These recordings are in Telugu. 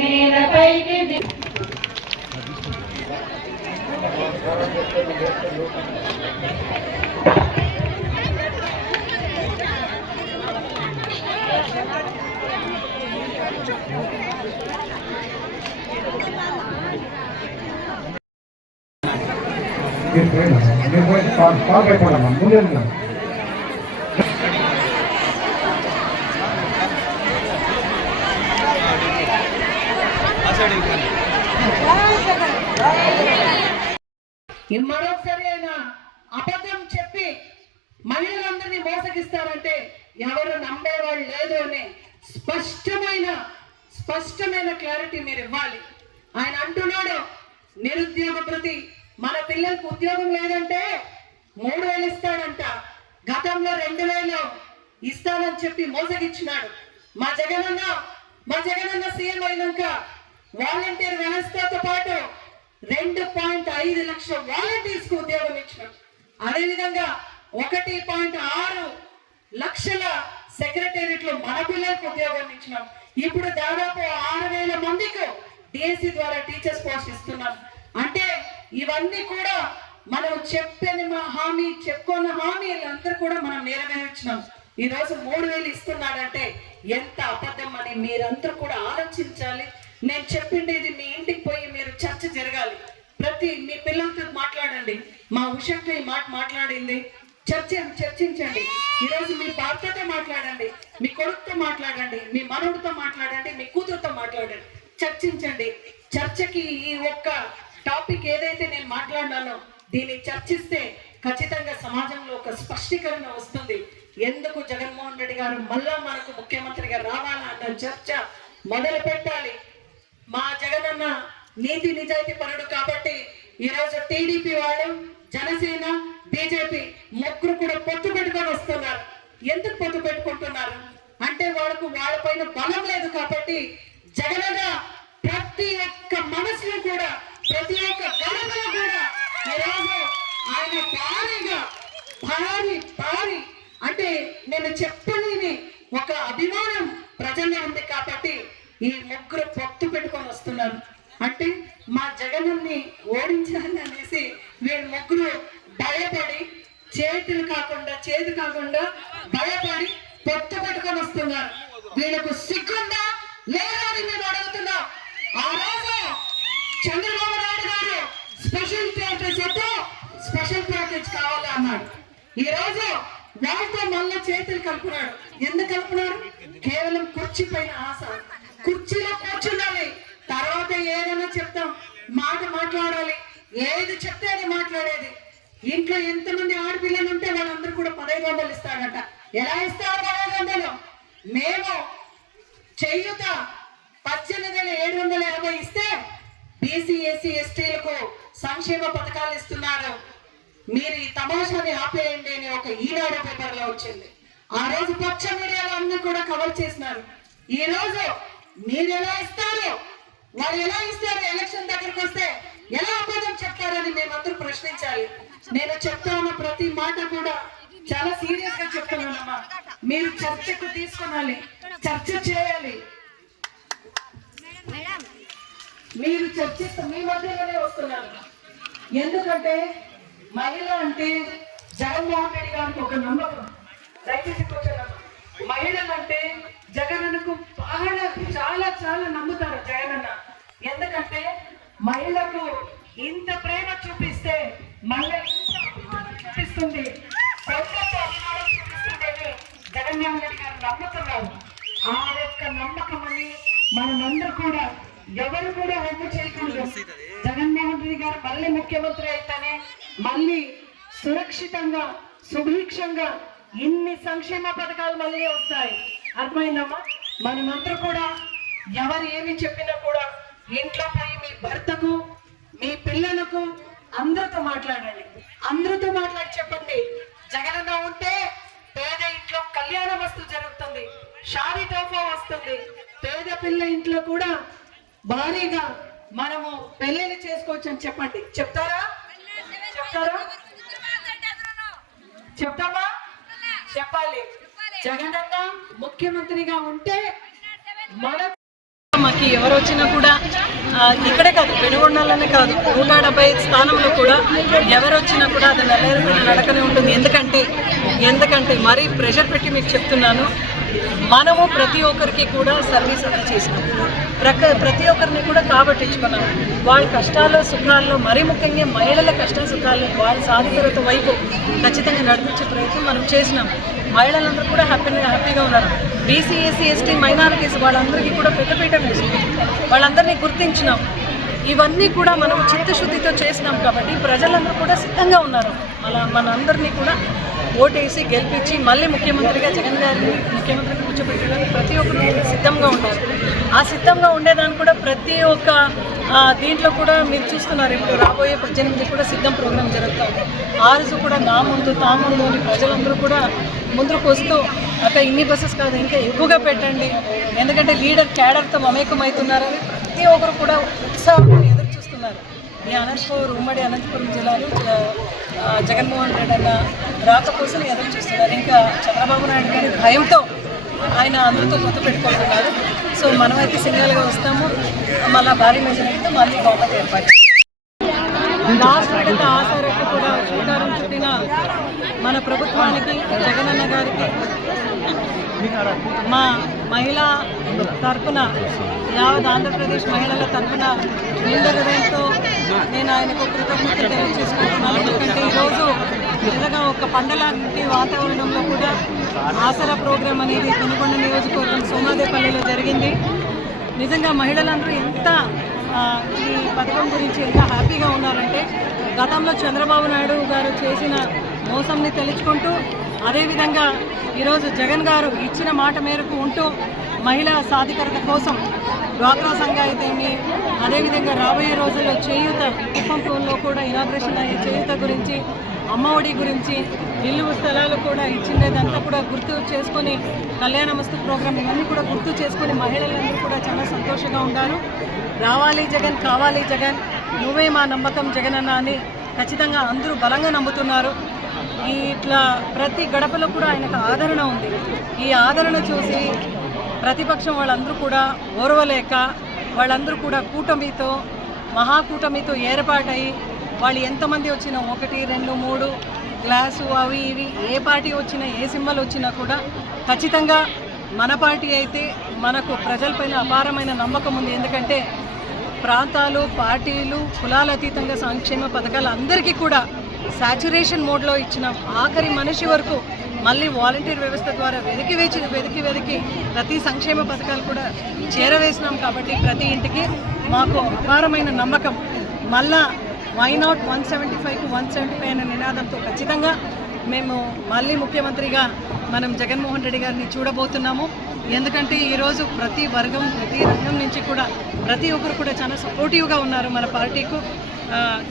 నేలపైకి Qué qué qué pena, qué pena, మరొకసారి ఆయన అబద్ధం చెప్పి మహిళలందరినీ మోసగిస్తారంటే ఎవరు నమ్మేవాళ్ళు లేదు అని స్పష్టమైన స్పష్టమైన క్లారిటీ మీరు ఇవ్వాలి. ఆయన అంటున్నాడు నిరుద్యోగ ప్రతి మన పిల్లలకు ఉద్యోగం లేదంటే మూడు వేలు ఇస్తాడంట. గతంలో రెండు వేలు ఇస్తానని చెప్పి మోసగిచ్చినాడు. మా జగనన్న మా జగనన్న సీఎం అయినాక వాలంటీర్ వ్యవస్థతో పాటు రెండు పాయింట్ ఐదు లక్షల వాలంటీర్స్కు ఉద్యోగం ఇచ్చినాం. అదేవిధంగా ఒకటి పాయింట్ ఆరు లక్షల సెక్రటేరియట్లో మన పిల్లలకు ఉద్యోగం ఇచ్చినాం. ఇప్పుడు దాదాపు ఆరు వేల మందికి డిఎస్సి ద్వారా టీచర్స్ పోస్ట్ ఇస్తున్నాం. అంటే ఇవన్నీ కూడా మనం చెప్పని మా హామీ చెప్పుకున్న హామీలందరూ కూడా మనం నెరవేర్చినాం ఈ రోజు మూడు వేలు ఇస్తున్నాడంటే ఎంత అబద్ధం అని మీరందరూ కూడా ఆలోచించాలి. నేను చెప్పిండేది మీ ఇంటికి పోయి మీరు చర్చ జరగాలి. ప్రతి మీ పిల్లలతో మాట్లాడండి. మా ఉషక్క ఈ మాట మాట్లాడింది. చర్చ చర్చించండి. ఈరోజు మీ భర్తతో మాట్లాడండి మీ కొడుకుతో మాట్లాడండి మీ మనవుడితో మాట్లాడండి మీ కూతురుతో మాట్లాడండి. చర్చించండి. చర్చకి ఈ ఒక్క టాపిక్ ఏదైతే నేను మాట్లాడినానో దీన్ని చర్చిస్తే ఖచ్చితంగా సమాజంలో ఒక స్పష్టీకరణ వస్తుంది. ఎందుకు జగన్మోహన్ రెడ్డి గారు మళ్ళా మనకు ముఖ్యమంత్రిగా రావాలా అన్న చర్చ మొదలు పెట్టాలి మా జగనన్న నీతి నిజాయితీ పరుడు కాబట్టి ఈ రోజు టీడీపీ వాళ్ళు జనసేన బీజేపీ ముగ్గురు కూడా పొత్తు పెట్టుకొని వస్తున్నారు. ఎందుకు పొత్తు పెట్టుకుంటున్నారు? అంటే వాళ్ళకు వాళ్ళపైన బలం లేదు కాబట్టి జగనన్న ప్రతి ఒక్క మనసులో కూడా ప్రతి ఒక్క గడపలో కూడా ఈరోజు ఆయన భారీగా భారీ భారీ అంటే నేను చెప్పలేని ఒక అభిమానం ప్రజల్లో ఉంది కాబట్టి ఈ ముగ్గురు పొత్తు పెట్టుకొని వస్తున్నారు. అంటే మా జగన్ని ఓడించాలి అనేసి వీళ్ళు ముగ్గురు భయపడి చేతులు కాకుండా చేతి కాకుండా భయపడి పొత్తు పెట్టుకొని వస్తున్నారు. వీళ్ళకు సిగ్గుందా? లేదా అని మేము అడుగుతున్నాం. ఆ రోజు చంద్రబాబు నాయుడు గారు స్పెషల్ ప్యాకేజ్ వద్దు స్పెషల్ ప్యాకేజ్ కావాలి అన్నాడు. ఈ రోజు వాళ్ళతో మళ్ళీ చేతులు కలుపున్నాడు. ఎందుకు కలుపున్నాడు కేవలం కుర్చీ పైన ఆశ. కుర్చీలో కూర్చుండాలి. తర్వాత ఏదైనా చెప్తాం. మాట మాట్లాడాలి. ఏది చెప్తే అది మాట్లాడేది. ఇంట్లో ఎంతమంది ఆడపిల్లలు ఉంటే వాళ్ళందరూ కూడా పదహైదు వందలు ఇస్తాడట ఎలా ఇస్తారు పదహైదు వందలు మేము చెయ్యుత పద్దెనిమిది వేల ఏడు వందల యాభై ఇస్తే బీసీ ఎస్సీ ఎస్టీలకు సంక్షేమ పథకాలు ఇస్తున్నారు. మీరు ఈ తమాషాని ఆపేయండి అని ఒక ఈనాడు పేపర్లో వచ్చింది. ఆ రోజు పచ్చ మీడియాలో అన్ని కూడా కవర్ చేసినారు. ఈ రోజు మీరు ఎలా ఇస్తారు? వాళ్ళు ఎలా ఇస్తారు ఎలక్షన్ దగ్గరికి వస్తే? ఎలా అబద్ధం చెప్తారని మేమందరూ ప్రశ్నించాలి. నేను చెప్తా ఉన్న ప్రతి మాట కూడా చాలా సీరియస్గా చెప్తున్నానమ్మా. మీరు చర్చకు తీసుకునాలి చర్చ చేయాలి. మీరు చర్చిస్తూ మీ మధ్యలోనే వస్తున్నారు. ఎందుకంటే మహిళ అంటే జగన్మోహన్ రెడ్డి గారికి ఒక నమ్మకం. దయచేసి కూర్చోనమ్మా మహిళలు అంటే అనుకు బాగా చాలా చాలా నమ్ముతారు జగనన్న ఎందుకంటే మహిళకు ఇంత ప్రేమ చూపిస్తే మహిళ ఇంత అభిమానం చూపిస్తుంది. కొండతో అభిమానం చూపిస్తుందని జగన్మోహన్ రెడ్డి గారు నమ్ముతున్నారు. ఆ యొక్క నమ్మకం అని మనమందరూ కూడా ఎవరు కూడా ఒమ్ము చేయకూడదు. జగన్మోహన్ రెడ్డి గారు మళ్ళీ ముఖ్యమంత్రి అయితేనే మళ్ళీ సురక్షితంగా సుభిక్షంగా ఇన్ని సంక్షేమ పథకాలు మళ్ళీ వస్తాయి. అర్థమైందమ్మా? మనమందరూ కూడా ఎవరు ఏమి చెప్పినా కూడా ఇంట్లో పోయి మీ భర్తకు మీ పిల్లలకు అందరితో మాట్లాడండి అందరితో మాట్లాడి చెప్పండి. జగనన్న ఉంటే పేద ఇంట్లో కళ్యాణ వస్తు జరుగుతుంది షారీ తోఫా వస్తుంది. పేద పిల్ల ఇంట్లో కూడా భారీగా మనము పెళ్ళిళ్ళు చేసుకోవచ్చు అని చెప్పండి. చెప్తారా? చెప్తారా? చెప్తామా? చెప్పాలి. జగనన్న ముఖ్యమంత్రిగా ఉంటే మన మాకు ఎవరు వచ్చినా కూడా ఇక్కడే కాదు వెనుగొండాలనే కాదు నూట డెబ్బై స్థానంలో కూడా ఎవరు వచ్చినా కూడా అది నెలకొన్న నడకనే ఉంటుంది. ఎందుకంటే ఎందుకంటే మరీ ప్రెషర్ పెట్టి మీకు చెప్తున్నాను మనము ప్రతి ఒక్కరికి కూడా సర్వీస్ అది చేసినాం ప్రక ప్రతి ఒక్కరిని కూడా కాబట్టించుకున్నాం వాళ్ళ కష్టాలు సుఖాల్లో మరీ ముఖ్యంగా మహిళల కష్ట సుఖాలు వాళ్ళ సాధికారత వైపు ఖచ్చితంగా నడిపించే ప్రయత్నం మనం చేసినాం. మహిళలందరూ కూడా హ్యాపీ హ్యాపీగా ఉన్నారు. బీసీ ఎస్సీ ఎస్టీ మైనారిటీస్ వాళ్ళందరికీ కూడా పెద్దపీట వేసింది. వాళ్ళందరినీ గుర్తించినాం. ఇవన్నీ కూడా మనం చిత్తశుద్ధితో చేసినాం కాబట్టి ప్రజలందరూ కూడా సిద్ధంగా ఉన్నారు. అలా మనందరినీ కూడా ఓటేసి గెలిపించి మళ్ళీ ముఖ్యమంత్రిగా జగన్ గారిని ముఖ్యమంత్రి కూర్చోబెట్టడానికి ప్రతి ఒక్కరు సిద్ధంగా ఉన్నారు. ఆ సిద్ధంగా ఉండేదాన్ని కూడా ప్రతి ఒక్క దీంట్లో కూడా మీరు చూస్తున్నారు. ఇప్పుడు రాబోయే పద్దెనిమిది కూడా సిద్ధం ప్రోగ్రాం జరుగుతుంది. ఆ రోజు కూడా నా ముందు తా ముందు అని ప్రజలందరూ కూడా ముందుకు వస్తూ అక్క ఇన్ని బస్సెస్ కాదు ఇంకా ఎక్కువగా పెట్టండి. ఎందుకంటే లీడర్ క్యాడర్తో మమేకమవుతున్నారని ప్రతి ఒక్కరు కూడా ఉత్సాహంగా ఎదురు చూస్తున్నారు. ఈ అనంతపూర్ ఉమ్మడి అనంతపురం జిల్లాలో జ- జగన్మోహన్ రెడ్డి అన్న రాక కోసం ఎదురు చూస్తున్నారు. ఇంకా చంద్రబాబు నాయుడు గారి భయంతో ఆయన అందరితో గుర్తు పెట్టుకుంటున్నారు. సో మనమైతే సింగల్గా వస్తాము. మళ్ళీ భారీ మెజారిటీతో మళ్ళీ గవర్నమెంట్ ఏర్పాటు. లాస్ట్ విడత ఆసారకు కూడా శ్రీకారం చుట్టిన మన ప్రభుత్వానికి జగనన్న గారికి మా మహిళా తరపున యావత్ ఆంధ్రప్రదేశ్ మహిళల తరపున నిండు హృదయంతో నేను ఆయనకు కృతజ్ఞత తెలియజేసుకుంటున్నాను. ఎందుకంటే ఈరోజు నిజంగా ఒక పండలాంటి వాతావరణంలో కూడా ఆసరా ప్రోగ్రాం అనేది కొనుగొండ నియోజకవర్గం సోమాదేపల్లిలో జరిగింది. నిజంగా మహిళలందరూ ఎంత ఈ పథకం గురించి ఎంత హ్యాపీగా ఉన్నారంటే గతంలో చంద్రబాబు నాయుడు గారు చేసిన మోసంని తెలుసుకుంటూ అదేవిధంగా ఈరోజు జగన్ గారు ఇచ్చిన మాట మేరకు ఉంటూ మహిళా సాధికారత కోసం డ్వాక్రా సంఘ అయితేమి అదేవిధంగా రాబోయే రోజుల్లో చేయూత కుప్పంలో కూడా ఇనాగ్రేషన్ అయ్యే చేయూత గురించి అమ్మఒడి గురించి ఇల్లు స్థలాలు కూడా ఇచ్చిండేదంతా కూడా గుర్తు చేసుకొని కళ్యాణమస్తు ప్రోగ్రాం ప్రోగ్రామ్ ఇవన్నీ కూడా గుర్తు చేసుకొని మహిళలందరూ కూడా చాలా సంతోషంగా ఉన్నారు రావాలి జగన్ కావాలి జగన్ నువ్వే మా నమ్మకం జగన్ అన్న అని ఖచ్చితంగా అందరూ బలంగా నమ్ముతున్నారు. ఇట్లా ప్రతి గడపలో కూడా ఆయనకు ఆదరణ ఉంది. ఈ ఆదరణ చూసి ప్రతిపక్షం వాళ్ళందరూ కూడా ఓర్వలేక వాళ్ళందరూ కూడా కూటమితో మహాకూటమితో ఏర్పాటై వాళ్ళు ఎంతమంది వచ్చినా ఒకటి రెండు మూడు గ్లాసు అవి ఇవి ఏ పార్టీ వచ్చినా ఏ సింబల్ వచ్చినా కూడా ఖచ్చితంగా మన పార్టీ అయితే మనకు ప్రజలపైన అపారమైన నమ్మకం ఉంది. ఎందుకంటే ప్రాంతాలు పార్టీలు కులాల అతీతంగా సంక్షేమ పథకాలు అందరికీ కూడా సాచురేషన్ మోడ్లో ఇచ్చిన ఆఖరి మనిషి వరకు మళ్ళీ వాలంటీర్ వ్యవస్థ ద్వారా వెతికి వేచి వెతికి వెతికి ప్రతి సంక్షేమ పథకాలు కూడా చేరవేసినాం కాబట్టి ప్రతి ఇంటికి మాకు అపారమైన నమ్మకం. మళ్ళా వై నాట్ వన్ సెవెంటీ ఫైవ్కు వన్ సెవెంటీ ఫైవ్ అనే నినాదంతో ఖచ్చితంగా మేము మళ్ళీ ముఖ్యమంత్రిగా మనం జగన్మోహన్ రెడ్డి గారిని చూడబోతున్నాము. ఎందుకంటే ఈరోజు ప్రతి వర్గం ప్రతి రంగం నుంచి కూడా ప్రతి ఒక్కరు కూడా చాలా సపోర్టివ్గా ఉన్నారు మన పార్టీకు.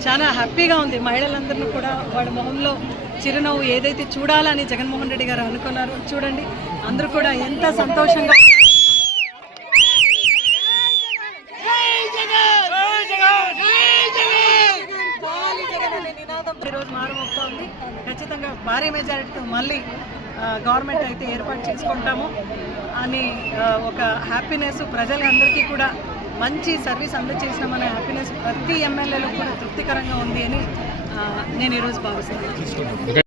చాలా హ్యాపీగా ఉంది. మహిళలందరినీ కూడా వాళ్ళ మొహంలో చిరునవ్వు ఏదైతే చూడాలని జగన్మోహన్ రెడ్డి గారు అనుకున్నారో చూడండి. అందరూ కూడా ఎంత సంతోషంగా ఉన్నారు. కావాలి జగన్ అనే నినాదం ఈరోజు మారుమోగుతా ఉంది ఖచ్చితంగా భారీ మెజారిటీతో మళ్ళీ గవర్నమెంట్ అయితే ఏర్పాటు చేసుకుంటాము. అని ఒక హ్యాపీనెస్ ప్రజలందరికీ కూడా మంచి సర్వీస్ అందజేసినామనే హ్యాపీనెస్ ప్రతి ఎమ్మెల్యేలకు కూడా తృప్తికరంగా ఉంది అని నేను ఈరోజు భావిస్తున్నాను.